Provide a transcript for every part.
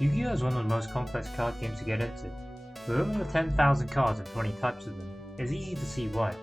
Yu-Gi-Oh! Is one of the most complex card games to get into. With over 10,000 cards and 20 types of them, it's easy to see why.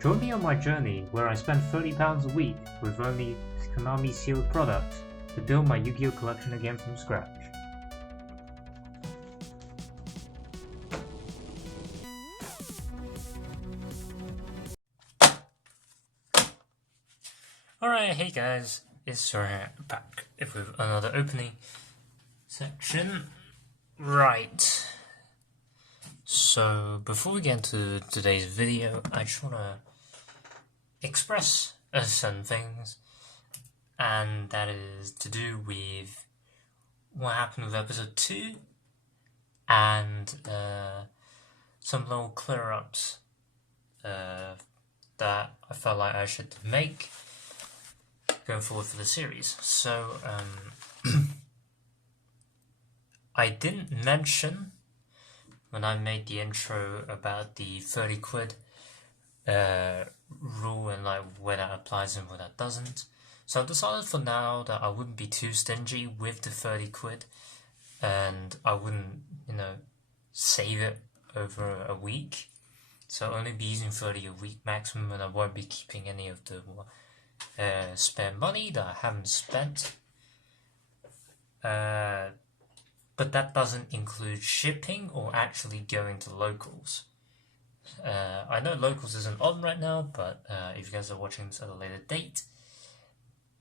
Join me on my journey where I spend £30 a week with only Konami sealed products to build my Yu-Gi-Oh! Collection again from scratch. Alright, hey guys, it's Soraya back with another opening section. Right, so before we get into today's video, I just want to express certain things, and that is to do with what happened with episode 2 and some little clear-ups that I felt like I should make going forward for the series. So I didn't mention when I made the intro about the 30 quid rule and like where that applies and where that doesn't. So I've decided for now that I wouldn't be too stingy with the 30 quid, and I wouldn't, save it over a week. So I'll only be using 30 a week maximum, and I won't be keeping any of the spare money that I haven't spent. But that doesn't include shipping or actually going to locals. I know locals isn't on right now, but if you guys are watching this at a later date,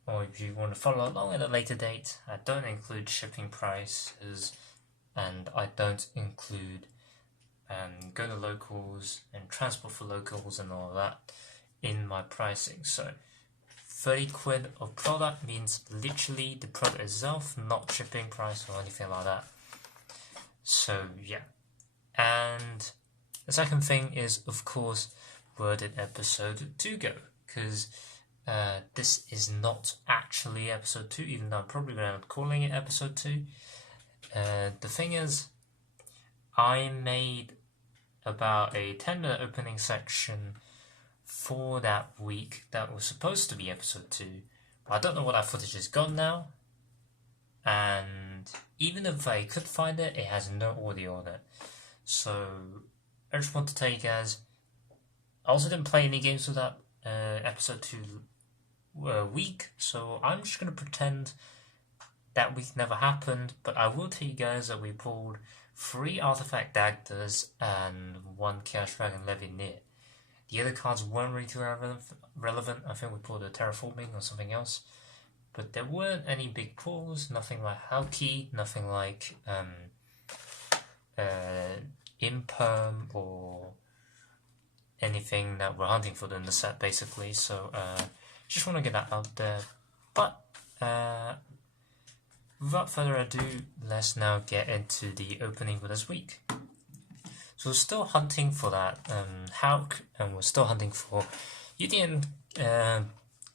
or if you want to follow along at a later date, I don't include shipping prices, and I don't include go to locals and transport for locals and all of that in my pricing. So 30 quid of product means literally the product itself, not shipping price or anything like that. So yeah. And the second thing is, of course, where did episode 2 go? Because this is not actually episode 2, even though I'm probably going to end up calling it episode 2. The thing is, I made about a 10-minute opening section for that week that was supposed to be episode 2, but I don't know what that footage is gone now, and even if I could find it, it has no audio on it. So I just want to tell you guys, I also didn't play any games with that episode 2 week, so I'm just going to pretend that week never happened, but I will tell you guys that we pulled 3 Artifact Dagders and 1 Chaos Dragon Levineer. The other cards weren't really too relevant. I think we pulled a Terraforming or something else. But there weren't any big pulls, nothing like Halki, nothing like Imperm or anything that we're hunting for in the set, basically. So just want to get that out there. But without further ado, let's now get into the opening for this week. So we're still hunting for that Hulk, and we're still hunting for Udian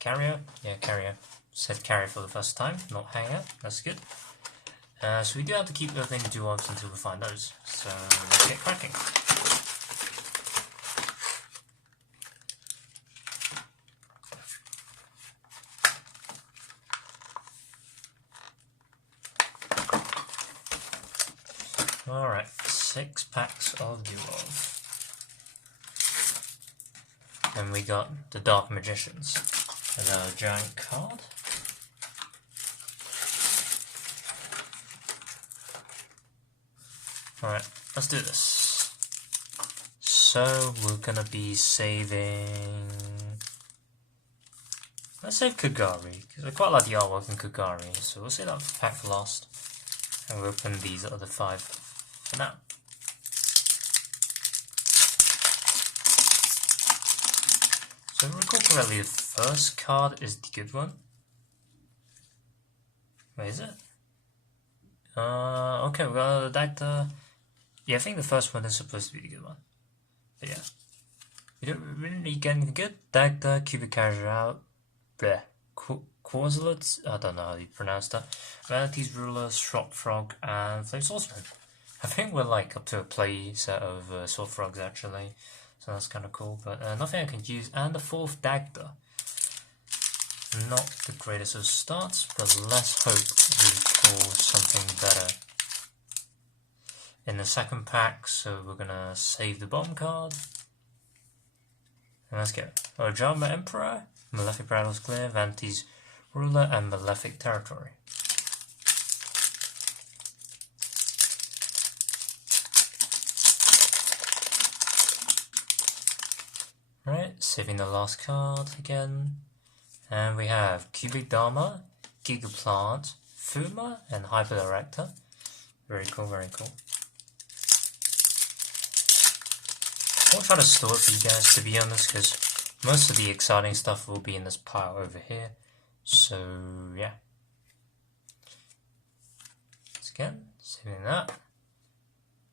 Carrier. Yeah, Carrier. Said Carrier for the first time, not Hanger. That's good. So we do have to keep opening duos until we find those. So let's get cracking. Alright, 6 packs of duos. And we got the Dark Magicians as our giant card. Alright, let's do this. So we're gonna be saving... Let's save Kagari, because I quite like the artwork in Kagari, so we'll save that pack for last. And we'll open these other 5 for now. So if I recall correctly, the first card is the good one. Where is it? Okay, we got the Dagda. Yeah, I think the first one is supposed to be the good one. But yeah. We don't really get anything good. Dagda, Cubic Casual, bleh. Quarzlet, I don't know how you pronounce that. Vanity's Ruler, Shrop Frog, and Flame Swordsman. I think we're like up to a play set of Sword Frogs actually. So that's kind of cool, but nothing I can use. And the 4th Dagda. Not the greatest of starts, but let's hope we pull something better in the second pack, so we're gonna save the bottom card. And let's go. Ojama Emperor, Malefic Battles Clear, Vanti's Ruler, and Malefic Territory. Right, saving the last card again. And we have Cubic Dharma, Gigaplant, Fuma, and Hyperdirector. Very cool, very cool. I'll try to store it for you guys, to be honest, because most of the exciting stuff will be in this pile over here. So, yeah. Once again, saving that.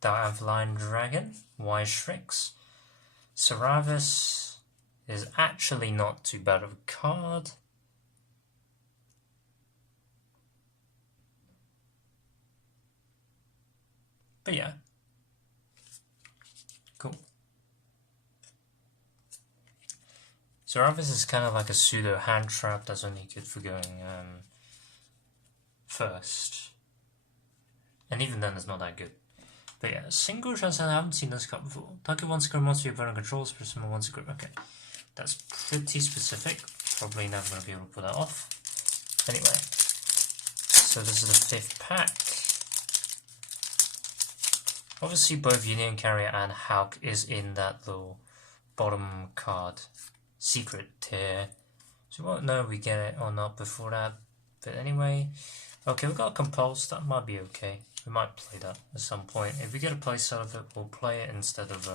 Dark Avaline Dragon, Wise Shrix. Saravis is actually not too bad of a card. But yeah. Cool. Saravis is kind of like a pseudo hand trap that's only good for going first. And even then it's not that good. But yeah, single transcend, I haven't seen this card before. Target one secret monster your opponent controls, person one secret. Okay. That's pretty specific. Probably never going to be able to pull that off. Anyway. So this is the 5th pack. Obviously both Union Carrier and Hulk is in that little bottom card secret tier. So we won't know if we get it or not before that. But anyway. Okay, we got Compulse. That might be okay. We might play that at some point. If we get a place out of it, we'll play it instead of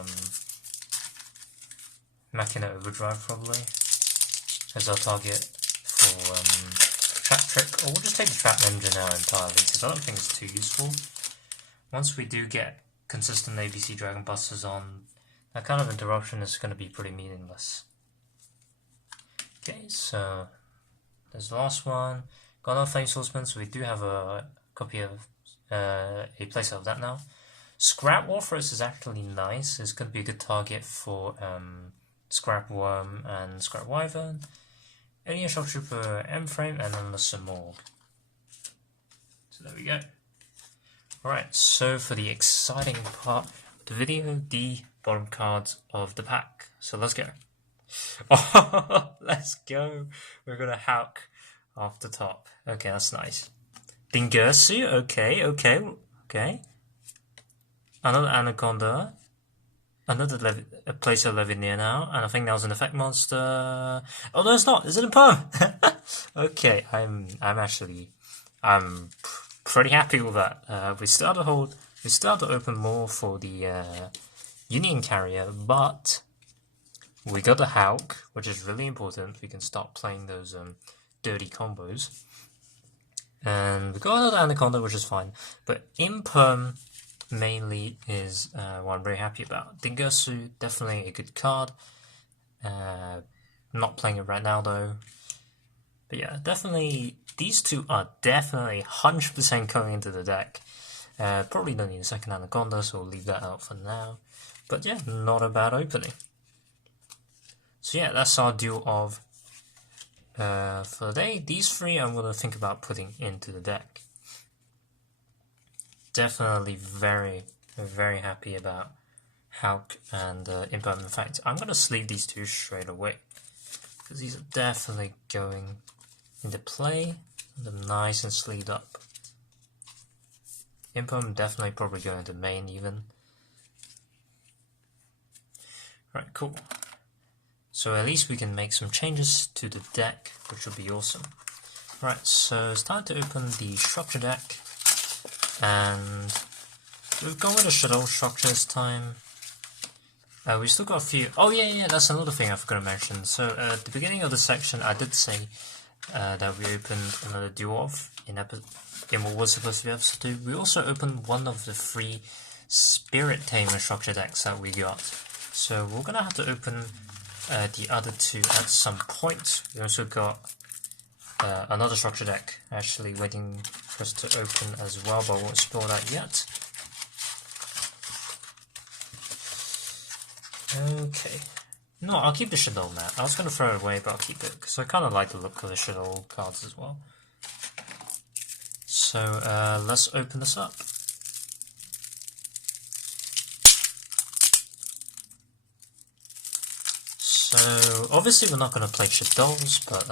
Machina Overdrive probably as our target for Trap Trick, or we'll just take the Trap Ninja now entirely because I don't think it's too useful. Once we do get consistent ABC Dragon Busters on, that kind of interruption is going to be pretty meaningless. Okay, so there's the last one. Got no Flame Swordsman, so we do have a copy of a playset of that now. Scrap Warforce is actually nice. It's going to be a good target for Scrap Worm and Scrap Wyvern. Alien Shock Trooper M-Frame, and then the Simorg. So there we go. Alright, so for the exciting part of the video, the bottom cards of the pack. So let's go. Oh, let's go. We're going to Hulk off the top. Okay, that's nice. Dingirsu, okay. Another Anaconda. Another placer Levineer now, and I think that was an effect monster. Oh no, it's not. Is it a perm? Okay, I'm pretty happy with that. We still have to open more for the Union Carrier, but we got the Hulk, which is really important. We can start playing those dirty combos, and we got another Anaconda, which is fine. But Imperm mainly is what I'm very happy about. Dingirsu, definitely a good card. Not playing it right now though. But yeah, definitely these two are definitely 100% going into the deck. Probably don't need a second Anaconda, so we'll leave that out for now. But yeah, not a bad opening. So yeah, that's our duel of for the day. These three I'm going to think about putting into the deck. Definitely very, very happy about Hulk and Imperm. In fact, I'm going to sleeve these two straight away, because these are definitely going into play. Them nice and sleeved up. Imperm definitely probably going into main even. Right, cool. So at least we can make some changes to the deck, which will be awesome. Right, so it's time to open the structure deck. And we've gone with a shuttle structure this time. We've still got a few. Oh yeah, that's another thing I forgot to mention. So at the beginning of the section, I did say that we opened another duel in what was supposed to be episode 2. We also opened one of the 3 Spirit Tamer structure decks that we got. So we're gonna have to open the other 2 at some point. We also got another structure deck actually waiting for us to open as well, but I won't spoil that yet. Okay. No, I'll keep the Shadow mat. I was going to throw it away, but I'll keep it, because I kind of like the look of the Shadow cards as well. So, let's open this up. So obviously we're not going to play Shadows, but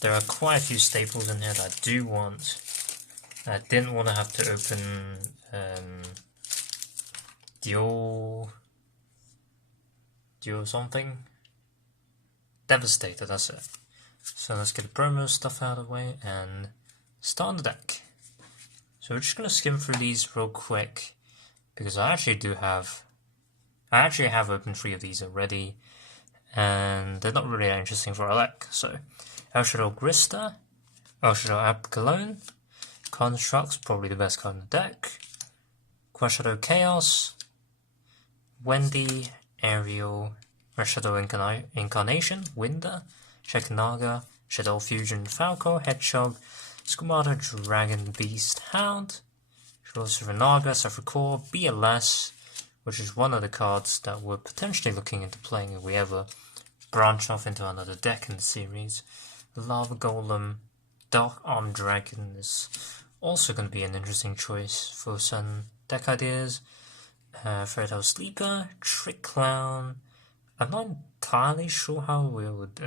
there are quite a few staples in here that I do want. I didn't want to have to open yugioh something. Devastator, that's it. So let's get the promo stuff out of the way and start on the deck. So we're just going to skim through these real quick, because I actually have opened 3 of these already, and they're not really that interesting for our deck. So El Shadow Grista, El Shadow Abgalone, Construct's probably the best card in the deck, Shadow Chaos, Wendy, Ariel, Shadow Incarnation, Winder, Shekinaga, Shadow Fusion, Falco, Hedgehog, Skumata, Dragon Beast, Hound, Renaga, Suffercore, BLS, which is one of the cards that we're potentially looking into playing if we ever branch off into another deck in the series. Lava Golem, Dark Arm Dragon is also going to be an interesting choice for some deck ideas. Freddo Sleeper, Trick Clown. I'm not entirely sure how we would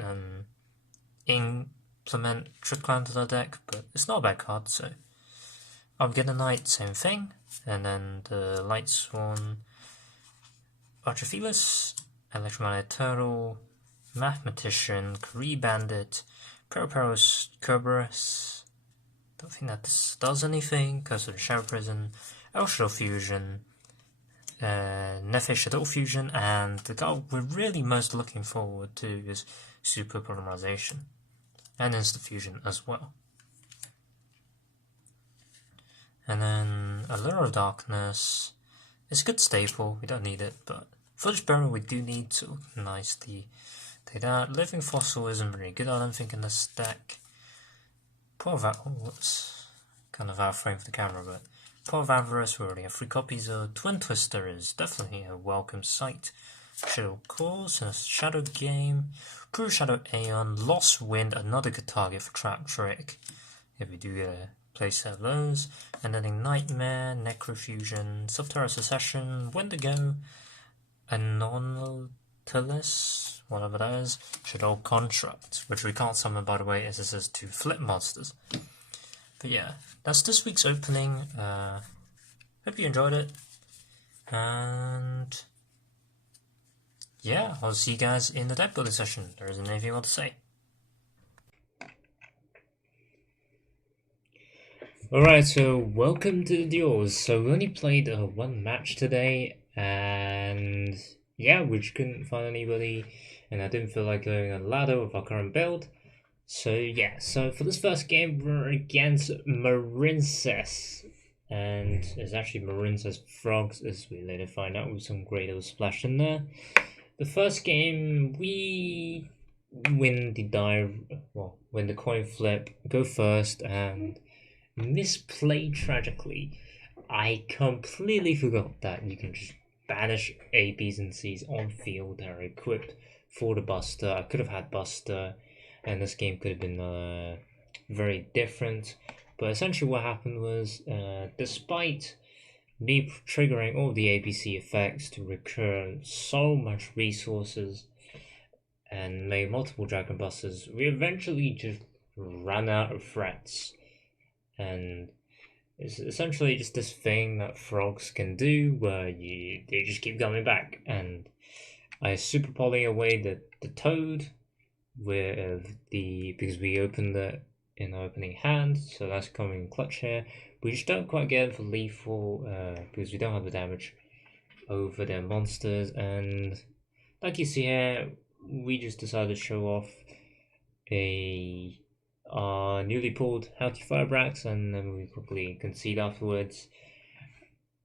implement Trick Clown to the deck, but it's not a bad card, so. Armageddon Knight, same thing. And then the Light Swan, Archiphelus, Electromagnetic Turtle, Mathematician, Kree Bandit, Paraparos Kerberos. Don't think that this does anything because of the Shadow Prison, El Shadow Fusion, Nefe Shadow Fusion, and the card we're really most looking forward to is Super Polymerization and Insta Fusion as well. And then Allure of Darkness. It's a good staple, we don't need it, but Footage Bearer we do need to nicely take that. Living Fossil isn't very good, I don't think, in this deck. That's kind of out of frame for the camera, but Poor of Avarice, we already have 3 copies of. Twin Twister is definitely a welcome sight. Shadow Course, Shadow Game, True Shadow Aeon, Lost Wind, another good target for Trap Trick, if we do get a playset of those. And then Nightmare, Necrofusion, Subterra Secession, Wendigo, Anomalous, whatever that is, Shadow Contract, which we can't summon, by the way, as this is to flip monsters. But yeah, that's this week's opening. Hope you enjoyed it. And yeah, I'll see you guys in the deck building session. There isn't anything more to say. Alright, so welcome to the duels. So we only played 1 match today, and yeah, we just couldn't find anybody, and I didn't feel like going on ladder with our current build. So yeah, so for this first game we're against Marincess, and it's actually Marincess Frogs, as we later find out, with some great old splash in there. The first game we win the coin flip, go first, and misplay tragically. I completely forgot that you can just banish A, B's, and C's on field that are equipped for the Buster. I could have had Buster, and this game could have been very different. But essentially what happened was, despite me triggering all the ABC effects to recur so much resources and made multiple Dragon Busters, we eventually just ran out of threats. And it's essentially just this thing that frogs can do where they just keep coming back. And I super poly away the toad because we opened it in the opening hand, so that's coming clutch here. We just don't quite get it for lethal because we don't have the damage over their monsters. And like you see here, we just decided to show off a newly pulled Healthy Firebrax, and then we quickly concede afterwards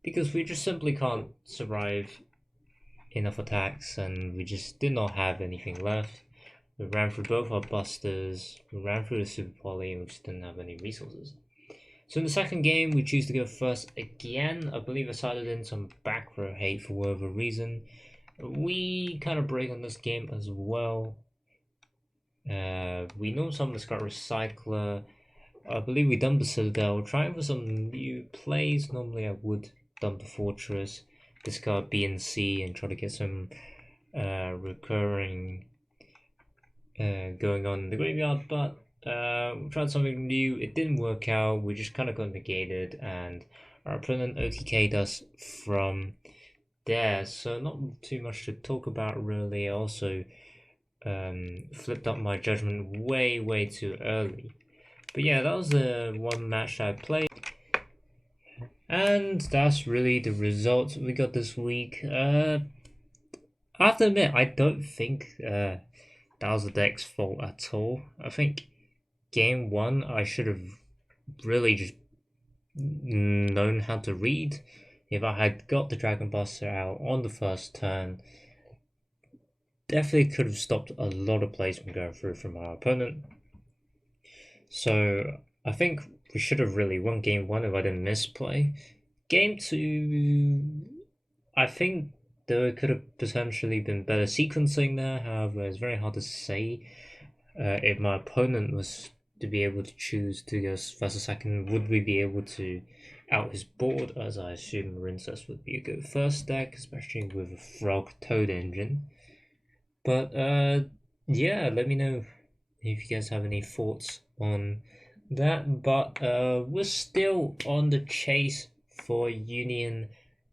because we just simply can't survive enough attacks, and we just did not have anything left. We ran through both our busters, we ran through the Super Poly, and we just didn't have any resources. So in the second game, we choose to go first again. I believe I sided in some back row hate for whatever reason. We kind of break on this game as well. We know someone's got Recycler. I believe we dumped the Citadel, trying for some new plays. Normally I would dump the Fortress, discard B and C, and try to get some recurring going on in the graveyard, but we tried something new. It didn't work out. We just kind of got negated, and our opponent OTK'd us from there. So not too much to talk about really. I also flipped up my judgment way too early. But yeah, that was the one match I played. And that's really the results we got this week. I have to admit, I don't think that was the deck's fault at all. I think game one, I should have really just known how to read. If I had got the Dragon Buster out on the first turn, definitely could have stopped a lot of plays from going through from our opponent. So I think we should have really won game one if I didn't misplay. Game two, I think there could have potentially been better sequencing there. However, it's very hard to say. If my opponent was to be able to choose to go first or second, would we be able to out his board? As I assume Marincess would be a good first deck, especially with a Frog Toad engine. But yeah, let me know if you guys have any thoughts on that. But we're still on the chase for Union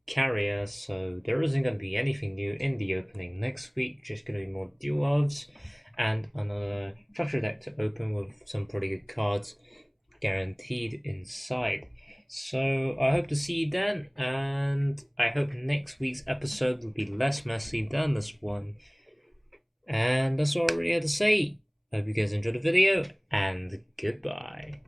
Carrier, so there isn't going to be anything new in the opening next week. Just going to be more dual elves and another structure deck to open with some pretty good cards guaranteed inside. So I hope to see you then, and I hope next week's episode will be less messy than this one. And that's all I really had to say. I hope you guys enjoyed the video, and goodbye.